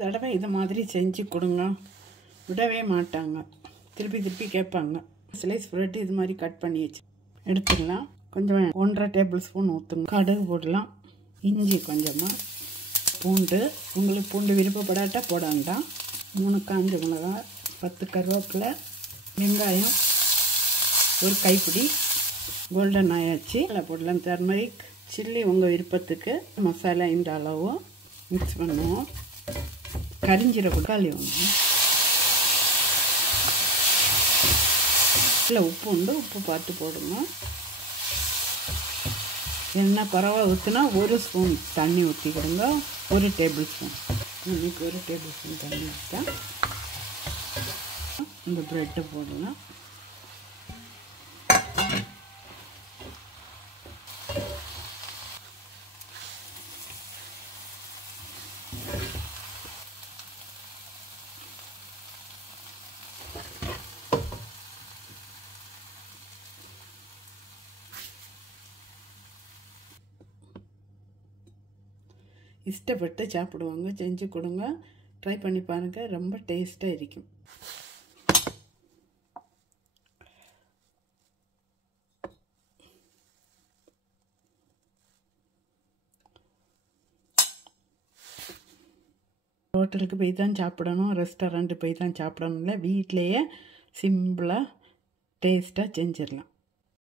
தடவை இதை மாதிரி செஞ்சு கொடுங்க, விடவே மாட்டாங்க, திருப்பி திருப்பி கேட்பாங்க. ஸ்லைஸ் பிரெட் இது மாதிரி கட் பண்ணி வச்சு எடுத்துடலாம். கொஞ்சம் 1.5 டேபிள் ஸ்பூன் ஊற்றுங்க. கடுகு போடலாம். இஞ்சி கொஞ்சமாக, பூண்டு உங்களுக்கு பூண்டு விருப்பப்படாட்டா போட வேண்டாம். 3 காஞ்ச மிளகாய், 10 கருவேப்பிலை, வெங்காயம் 1 கைப்பிடி. கோல்டன் ஆயாச்சு. அதில் போடலாம் டர்மரிக், சில்லி உங்கள் விருப்பத்துக்கு. மசாலா இந்த அளவு மிக்ஸ் பண்ணுவோம். கரிஞ்சிர தக்காளி ஒன்று, இல்லை உப்பு உண்டு, உப்பு பார்த்து போடுங்க. எண்ணெய் பரவ ஊற்றுனா 1 ஸ்பூன் தண்ணி ஊற்றிக்கிடுங்க. 1 டேபிள் ஸ்பூன் இன்னைக்கு 1 டேபிள் ஸ்பூன் தண்ணி ஊற்றா இந்த ப்ரெட்டை போடலாம். இஷ்டப்பட்டு சாப்பிடுவாங்க. செஞ்சு கொடுங்க, ட்ரை பண்ணி பாருங்கள், ரொம்ப டேஸ்ட்டாக இருக்கும். ஹோட்டலுக்கு போய் தான் சாப்பிடணும், ரெஸ்டாரண்ட்டு போய் தான் சாப்பிடணும் இல்லை, வீட்டிலையே சிம்பிளாக டேஸ்ட்டாக செஞ்சிடலாம்.